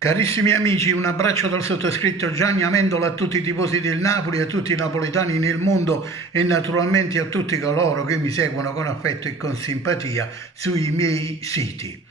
Carissimi amici, un abbraccio dal sottoscritto Gianni Amendola a tutti i tifosi del Napoli, a tutti i napoletani nel mondo e naturalmente a tutti coloro che mi seguono con affetto e con simpatia sui miei siti.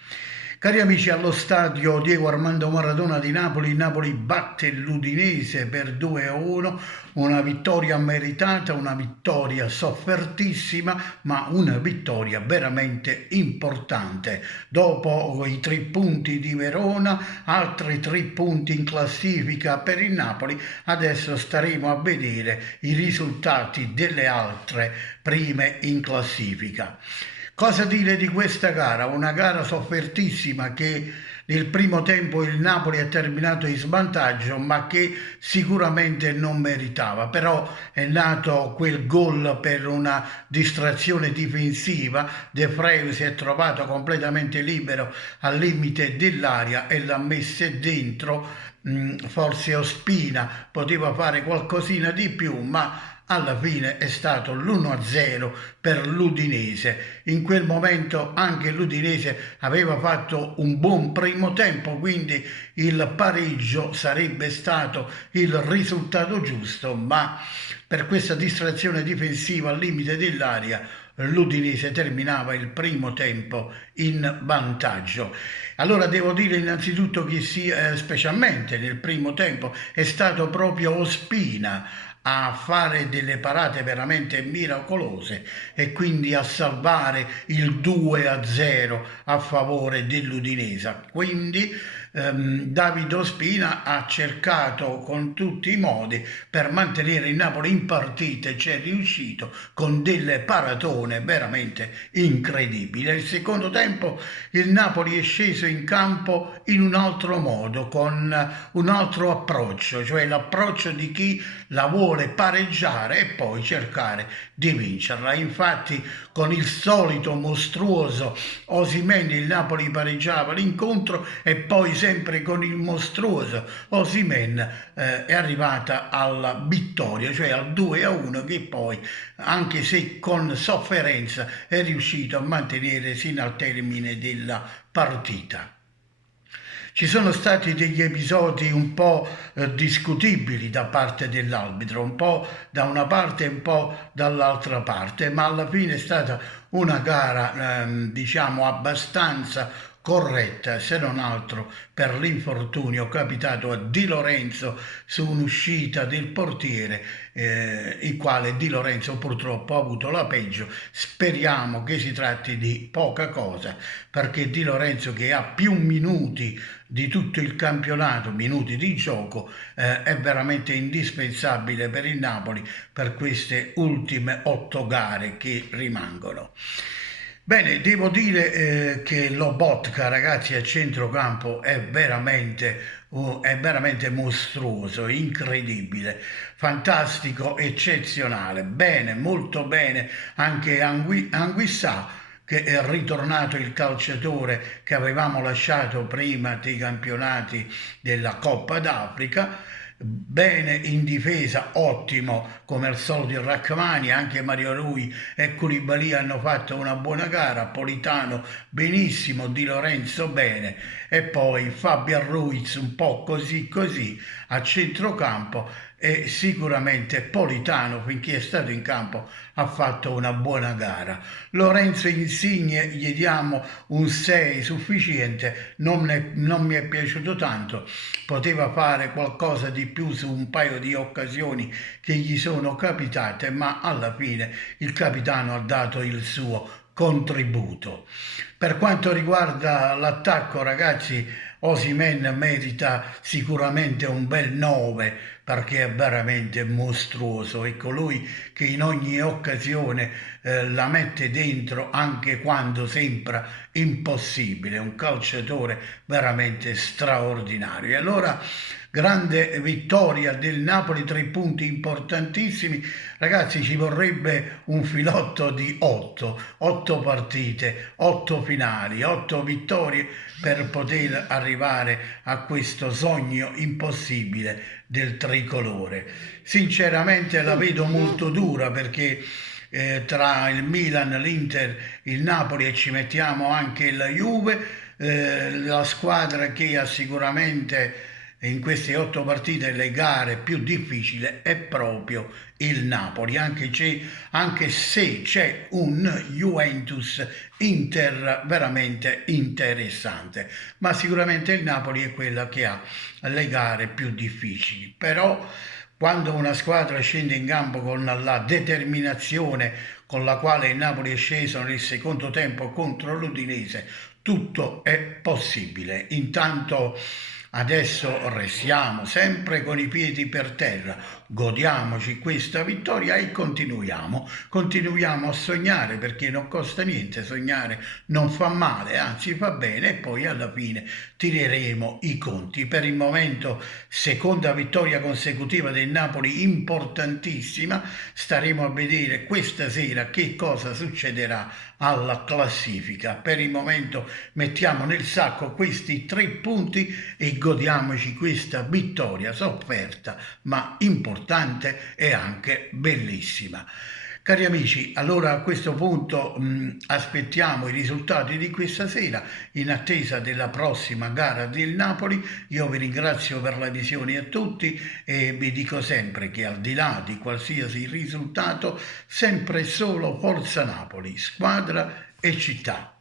Cari amici, allo stadio Diego Armando Maradona di Napoli, il Napoli batte l'Udinese per 2-1, una vittoria meritata, una vittoria soffertissima, ma una vittoria veramente importante. Dopo i 3 punti di Verona, altri 3 punti in classifica per il Napoli, adesso staremo a vedere i risultati delle altre prime in classifica. Cosa dire di questa gara? Una gara soffertissima che nel primo tempo il Napoli ha terminato in svantaggio, ma che sicuramente non meritava. Però è nato quel gol per una distrazione difensiva. De Frey si è trovato completamente libero al limite dell'area e l'ha messa dentro. Forse Ospina poteva fare qualcosina di più, ma alla fine è stato l'1-0 per l'Udinese. In quel momento anche l'Udinese aveva fatto un buon primo tempo, quindi il pareggio sarebbe stato il risultato giusto, ma per questa distrazione difensiva al limite dell'area l'Udinese terminava il primo tempo in vantaggio. Allora devo dire innanzitutto che specialmente nel primo tempo è stato proprio Ospina a fare delle parate veramente miracolose e quindi a salvare il 2-0 a favore dell'Udinese. Quindi Davide Ospina ha cercato con tutti i modi per mantenere il Napoli in partita e ci è riuscito con delle paratone veramente incredibili. Nel secondo tempo il Napoli è sceso in campo in un altro modo, con un altro approccio, cioè l'approccio di chi la vuole pareggiare e poi cercare di vincerla. Infatti con il solito mostruoso Osimhen il Napoli pareggiava l'incontro e poi sempre con il mostruoso Osimhen è arrivata alla vittoria, cioè al 2-1, che poi, anche se con sofferenza, è riuscito a mantenere sino al termine della partita. Ci sono stati degli episodi un po' discutibili da parte dell'arbitro, un po' da una parte e un po' dall'altra parte, ma alla fine è stata una gara diciamo abbastanza corretta, se non altro per l'infortunio capitato a Di Lorenzo su un'uscita del portiere, il quale Di Lorenzo purtroppo ha avuto la peggio. Speriamo che si tratti di poca cosa, perché Di Lorenzo, che ha più minuti di tutto il campionato, minuti di gioco, è veramente indispensabile per il Napoli per queste ultime 8 gare che rimangono. Bene, devo dire che Lobotka, ragazzi, a centrocampo è veramente mostruoso, incredibile, fantastico, eccezionale. Bene, molto bene anche Anguissà, che è ritornato il calciatore che avevamo lasciato prima dei campionati della Coppa d'Africa. Bene in difesa, ottimo come al solito il Rachmani, anche Mario Rui e Koulibaly hanno fatto una buona gara, Politano benissimo, Di Lorenzo bene, e poi Fabian Ruiz un po' così così a centrocampo, e sicuramente Politano, finché è stato in campo, ha fatto una buona gara. Lorenzo Insigne gli diamo un 6 sufficiente, non mi è piaciuto tanto, poteva fare qualcosa di più su un paio di occasioni che gli sono capitate, ma alla fine il capitano ha dato il suo contributo. Per quanto riguarda l'attacco, ragazzi, Osimhen merita sicuramente un bel 9 perché è veramente mostruoso, è colui che in ogni occasione la mette dentro anche quando sembra impossibile, un calciatore veramente straordinario. E allora grande vittoria del Napoli, 3 punti importantissimi. Ragazzi, ci vorrebbe un filotto di 8 partite, 8 finali, 8 vittorie per poter arrivare a questo sogno impossibile del tricolore. Sinceramente la vedo molto dura, perché tra il Milan, l'Inter, il Napoli e ci mettiamo anche la Juve, la squadra che ha sicuramente in queste 8 partite le gare più difficili è proprio il Napoli, anche se c'è un Juventus-Inter veramente interessante, ma sicuramente il Napoli è quella che ha le gare più difficili. Però quando una squadra scende in campo con la determinazione con la quale il Napoli è sceso nel secondo tempo contro l'Udinese, tutto è possibile. Intanto adesso restiamo sempre con i piedi per terra, godiamoci questa vittoria e continuiamo a sognare, perché non costa niente sognare, non fa male, anzi fa bene, e poi alla fine tireremo i conti. Per il momento seconda vittoria consecutiva del Napoli, importantissima. Staremo a vedere questa sera che cosa succederà alla classifica. Per il momento mettiamo nel sacco questi 3 punti e godiamoci questa vittoria sofferta ma importante e anche bellissima. Cari amici, allora a questo punto aspettiamo i risultati di questa sera in attesa della prossima gara del Napoli. Io vi ringrazio per la visione a tutti e vi dico sempre che al di là di qualsiasi risultato, sempre e solo Forza Napoli, squadra e città.